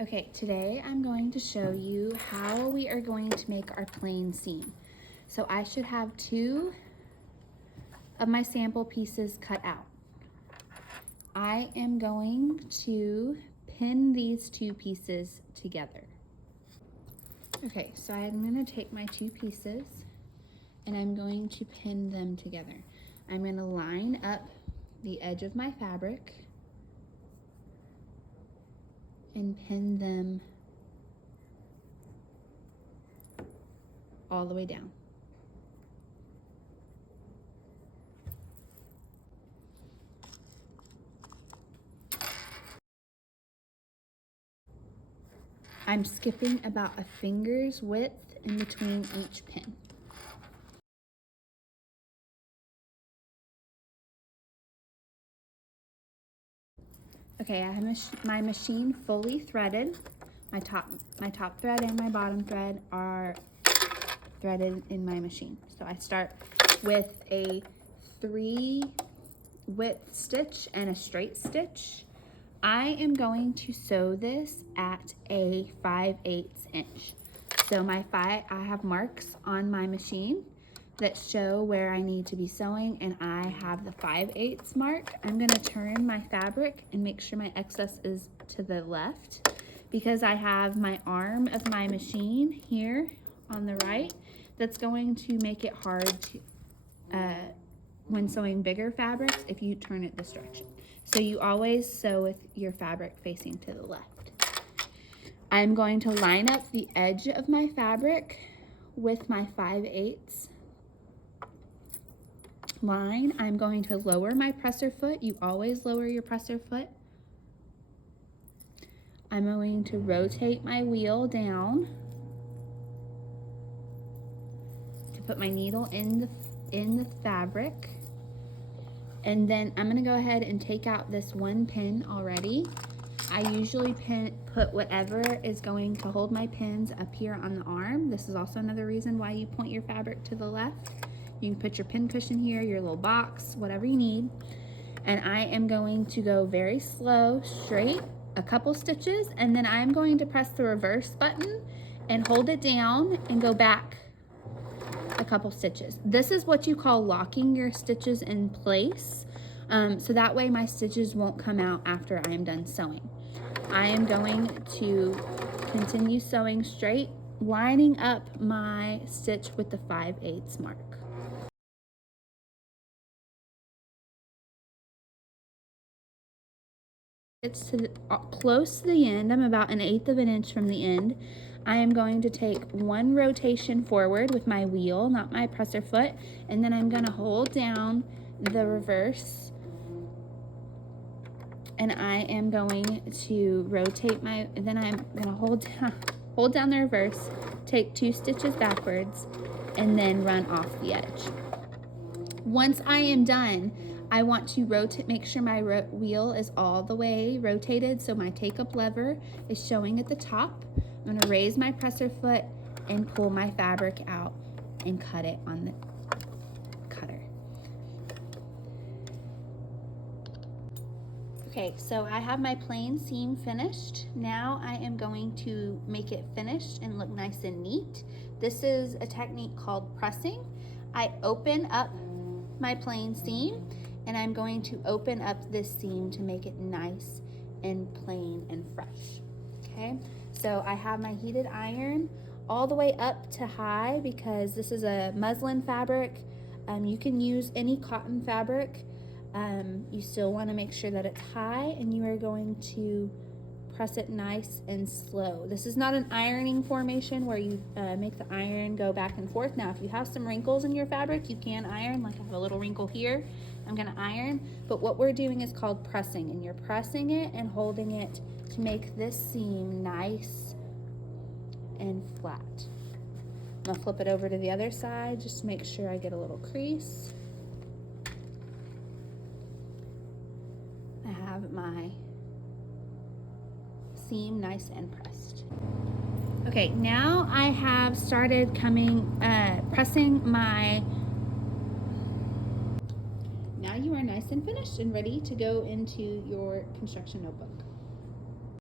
Okay, today I'm going to show you how we are going to make our plain seam. So I should have 2 of my sample pieces cut out. I am going to pin these 2 pieces together. Okay, so I'm going to take my 2 pieces and I'm going to pin them together. I'm going to line up the edge of my fabric and pin them all the way down. I'm skipping about a finger's width in between each pin. Okay, I have my machine fully threaded. My top thread and my bottom thread are threaded in my machine. So I start with a 3 width stitch and a straight stitch. I am going to sew this at a 5/8 inch. So I have marks on my machine that show where I need to be sewing, and I have the 5/8 mark. I'm gonna turn my fabric and make sure my excess is to the left because I have my arm of my machine here on the right that's going to make it hard to, when sewing bigger fabrics if you turn it this direction. So you always sew with your fabric facing to the left. I'm going to line up the edge of my fabric with my 5/8 line. I'm going to lower my presser foot. You always lower your presser foot. I'm going to rotate my wheel down to put my needle in the fabric. And then I'm gonna go ahead and take out this 1 pin already. I usually put whatever is going to hold my pins up here on the arm. This is also another reason why you point your fabric to the left. You can put your pin cushion here, your little box, whatever you need. And I am going to go very slow, straight, a couple stitches, and then I'm going to press the reverse button and hold it down and go back a couple stitches. This is what you call locking your stitches in place. So that way my stitches won't come out after I am done sewing. I am going to continue sewing straight, lining up my stitch with the 5/8 mark. It's close to the end. I'm about 1/8 of an inch from the end. I am going to take 1 rotation forward with my wheel, not my presser foot, and then I'm going to hold down the reverse, and I am going to rotate then I'm going to hold down the reverse, take 2 stitches backwards, and then run off the edge. Once I am done, I want to make sure my wheel is all the way rotated, so my take-up lever is showing at the top. I'm gonna raise my presser foot and pull my fabric out and cut it on the cutter. Okay, so I have my plain seam finished. Now I am going to make it finished and look nice and neat. This is a technique called pressing. I open up my plain seam and I'm going to open up this seam to make it nice and plain and fresh. Okay, so I have my heated iron all the way up to high because this is a muslin fabric. You can use any cotton fabric. You still want to make sure that it's high, and you are going to press it nice and slow. This is not an ironing formation where you make the iron go back and forth. Now, if you have some wrinkles in your fabric, you can iron. Like I have a little wrinkle here, I'm gonna iron. But what we're doing is called pressing, and you're pressing it and holding it to make this seam nice and flat. I'm gonna flip it over to the other side just to make sure I get a little crease. I have my seam nice and pressed. Okay, now I have started pressing my. Now you are nice and finished and ready to go into your construction notebook.